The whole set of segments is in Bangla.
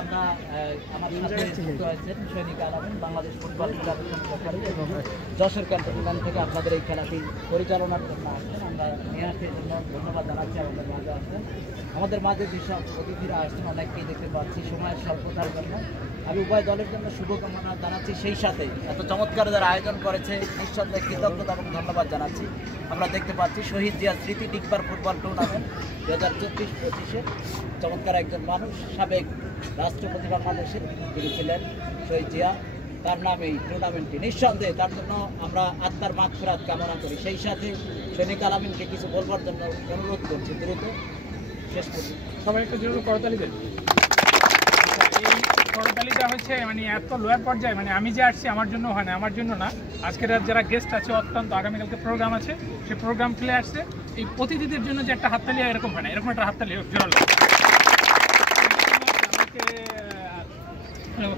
আমরা আমাদের সাথে যুক্ত হয়েছেন সৈনিক আলামিন বাংলাদেশ ফুটবল ফেডারেশন সরকারি এবং যশোর ক্যান্টনমেন্ট থেকে আপনাদের এই খেলাটি পরিচালনার জন্য আসছেন। আমরা নিয়ে আসার জন্য ধন্যবাদ জানাচ্ছি। আমাদের মাঝে আসছেন, আমাদের মাঝে যেসব অতিথিরা আসছেন অনেককেই দেখতে পাচ্ছি। সময়ের স্বল্পতার জন্য আমি উভয় দলের জন্য শুভকামনা জানাচ্ছি, সেই সাথে এত চমৎকার যারা আয়োজন করেছে নিঃসন্দেহে কৃতজ্ঞতা এবং ধন্যবাদ জানাচ্ছি। আমরা দেখতে পাচ্ছি শহীদ জিয়া স্মৃতি টিকবার ফুটবল টুর্নামেন্ট 2024-25-এ চমৎকার একজন মানুষ, সাবেক রাষ্ট্রপতি বাংলাদেশের, তিনি ছিলেন শহীদ জিয়া। তার নামে এই টুর্নামেন্টটি নিঃসন্দেহে, তার জন্য আমরা আত্মার মাগফিরাত কামনা করি। সেই সাথে সৈনিক আলামিনকে কিছু বলবার জন্য অনুরোধ করছি, দ্রুত শেষ করছি। সবাই একটু জরুরি করতালি দেন। এই করতালিটা হচ্ছে মানে এত লোয়ার পর্যায়ে, মানে আমি যে আসছি আমার জন্য হয় না, আমার জন্য না, আজকের যারা গেস্ট আছে অত্যন্ত, আগামীকালকে প্রোগ্রাম আছে, সেই প্রোগ্রাম ফেলে আসছে। এই অতিথিদের জন্য যে একটা হাততালি হয় এরকম হয় না, এরকম একটা হাততালি জোরালো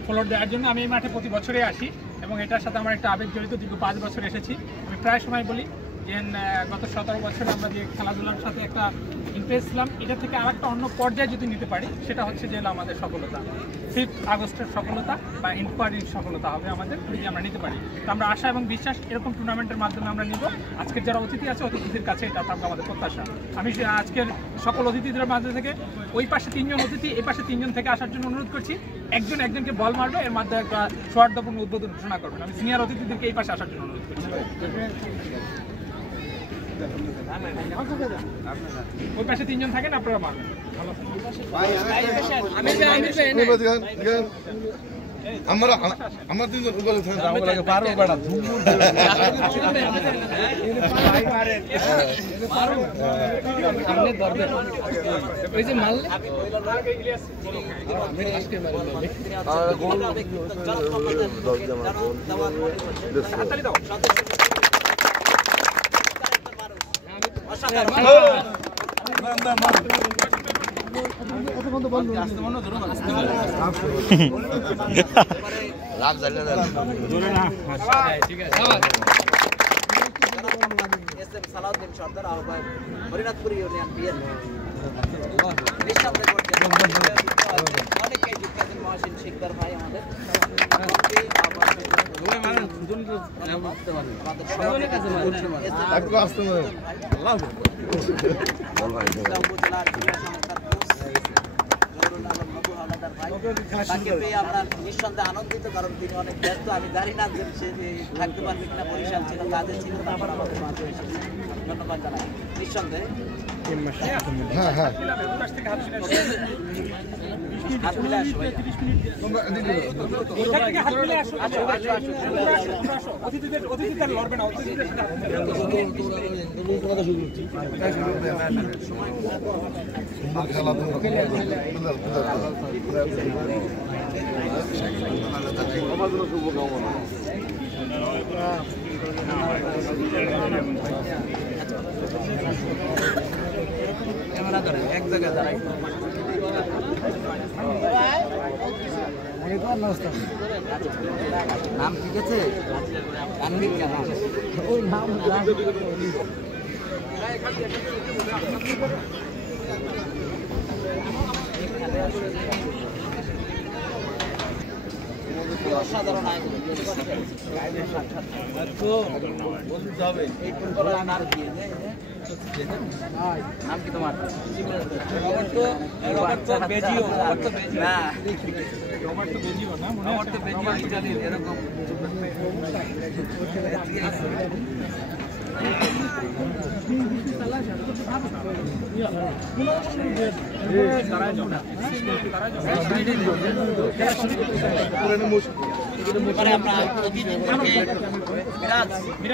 ফ্লোর দেওয়ার জন্য। আমি এই মাঠে প্রতি বছরে আসি এবং এটার সাথে আমার একটা আবেগ জড়িত। দীর্ঘ 5 বছর এসেছি। আমি প্রায় সময় বলি যে গত 17 বছরে আমরা যে খেলাধুলার সাথে একটা ইন্টারেস্ট ছিলাম, এটা থেকে আরেকটা অন্য পর্যায়ে যদি নিতে পারি, সেটা হচ্ছে যে আমাদের সফলতা, 5 আগস্টের সফলতা বা ইনকোয়ারির সফলতা হবে আমাদের যদি আমরা নিতে পারি। তো আমরা আশা এবং বিশ্বাস এরকম টুর্নামেন্টের মাধ্যমে আমরা নিব। আজকের যারা অতিথি আছে অতিথিদের কাছে এটা থাকবে আমাদের প্রত্যাশা। আমি আজকের সকল অতিথিদের মাঝে থেকে ওই পাশে 3 জন অতিথি, এই পাশে 3 জন থেকে আসার জন্য অনুরোধ করছি। একজনকে বল মারবে, এর মাধ্যমে একটা সৌহার্দ্যপূর্ণ উদ্বোধন ঘোষণা করবেন। আমি সিনিয়র অতিথিদেরকে এই পাশে আসার জন্য অনুরোধ করছি। ওই পাশে 3 জন থাকেন, আপনারা মারবেন। আমার 3 জন উপরে থাকেন, আমাকে পারবো বেটা ধুমুর সামনে ধরবেন, ওই যে মারলে সালাউদ্দিন সর্দার আহ্বায়ক, হরিনাথপুর ইউনিয়ন বিএনপি। অনেকেই যুক্ত আছেন, মহাসিন শিকদার ভাই আমাদের তাকে পেয়ে আমরা নিঃসন্দেহে আনন্দিত, কারণ তিনি অনেক ব্যস্ত। আমি জানি না যে সে থাকতে পারবে কিনা, বরিশাল ছিল, কাজে ছিল, তারপর আমাদের মাঝে এসেছে। ধন্যবাদ জানাই নিঃসন্দেহে। ক্যামেরা ধরেন, এক জায়গায় দাঁড়াই। নাম ঠিক আছে? ওই নাম অসাধারণ আয়োজন। নাম কি তোমার? আমরা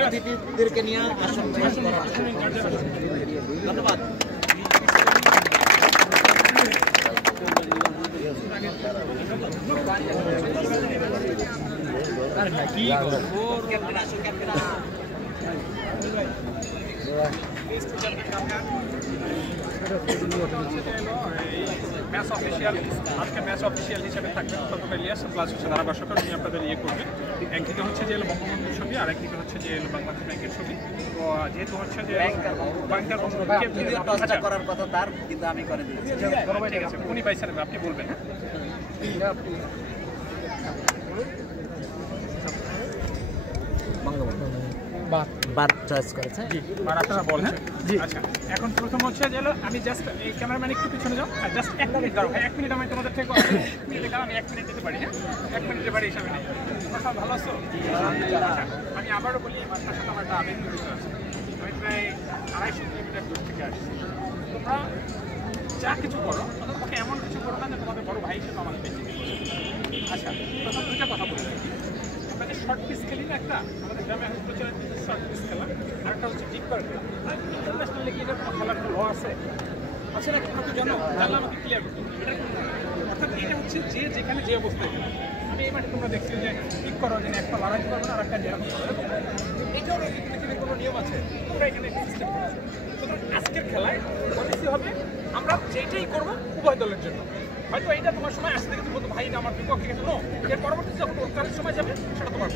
অতিথিদেরকে নিয়ে আসন ধন্যবাদ। ক্যাপ্টেন আসো, ক্যাপ্টেন ম্যাচ অফিসিয়াল আজকে ম্যাচ অফিসিয়াল হিসেবে থাকবেন ততটা ইলিয়াস প্লাস হচ্ছে ধারাভাষ্যকার উনি আপনাদের ইয়ে করবেন। একদিকে হচ্ছে যে এলো বঙ্গবন্ধুর ছবি আর একদিকে হচ্ছে যে এলো বাংলাদেশ ব্যাংকের ছবি। তো যেহেতু হচ্ছে যে ব্যাংকার কথাটা করার কথা তার, কিন্তু আমি করে দিয়েছি। ঠিক আছে, উনি পাইছেন আপনি বলবেন। বার চয়েস করেছে। জি, আর আপনারা বলেন। জি, আচ্ছা এখন প্রথম হচ্ছে যে আমি জাস্ট এই ক্যামেরাম্যান একটু পিছনে যাও আর জাস্ট 1 মিনিট দাঁড়াও। 1 মিনিট আমি তোমাদের থেকে 1 মিনিট আমি 1 মিনিট দিতে পারি। হ্যাঁ, 1 মিনিটের বাড়ি হিসাবে নেই। সব ভালো আছো? আচ্ছা, আমি আবারও বলি এই মাঠটার সাথে আমার একটা আবেগ জড়িত আছে। আমি প্রায় 250 কিলোমিটার দূর থেকে আসছি। তোমরা যা কিছু করো তোমাকে এমন কিছু করো না যে তোমাদের বড় ভাই হিসেবে আমাকে বেঁচে দিবে। আচ্ছা, প্রথম দুইটা কথা বলে থাকি। আমরা যে শর্ট পিস খেলি না, একটা আমাদের গ্রামে এখন প্রচলিত শর্ট পিস খেলা, আর একটা হচ্ছে ডিপ করে খেলা। আর ইন্টারন্যাশনাল লিগে এটা কোনো খেলার কোনো ল আছে না? তোমরা তো জানো, জানলে আমাকে ক্লিয়ার করতে হবে। এটা অর্থাৎ এটা হচ্ছে যে যেখানে যে অবস্থায় খেলে। আমি এই মাঠে তোমরা দেখছি যে ঠিক করো যে একটা লড়াইতে পারবে না আর একটা যেরকম করবে, এটাও পৃথিবীর কোনো নিয়ম আছে, তোমরা এখানে সিস্টেম করেছো। সুতরাং আজকের খেলায় পলিসি হবে আমরা যেটাই করবো উভয় দলের জন্য। হয়তো এইটা তোমার সময় আসতে থেকে তুমি বলতো ভাই এটা আমার বিপক্ষে গেছে, নো, এর পরবর্তীতে যখন ওর কাজের সময় যাবে সেটা তোমার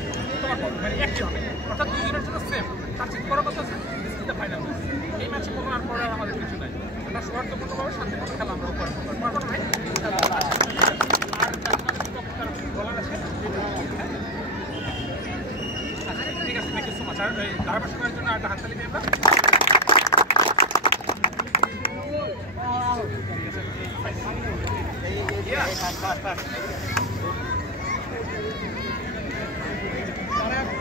মানে একই হবে, অর্থাৎ দুজনের জন্য সেম। তার চেয়ে বড় কথা আছে this is the final match. এই ম্যাচে কোনো আর পরে আমাদের কিছু নাই, আমরা সৌহার্দ্যপূর্ণভাবে শান্তিপূর্ণ খেলা আমরা উপহার করতে পারবো না। আর বলার আছে ঠিক আছে, থ্যাংক ইউ সো মাচ। আর এই ধারাভাষ্যকারের জন্য একটা হাততালি দিই আমরা। Yeah.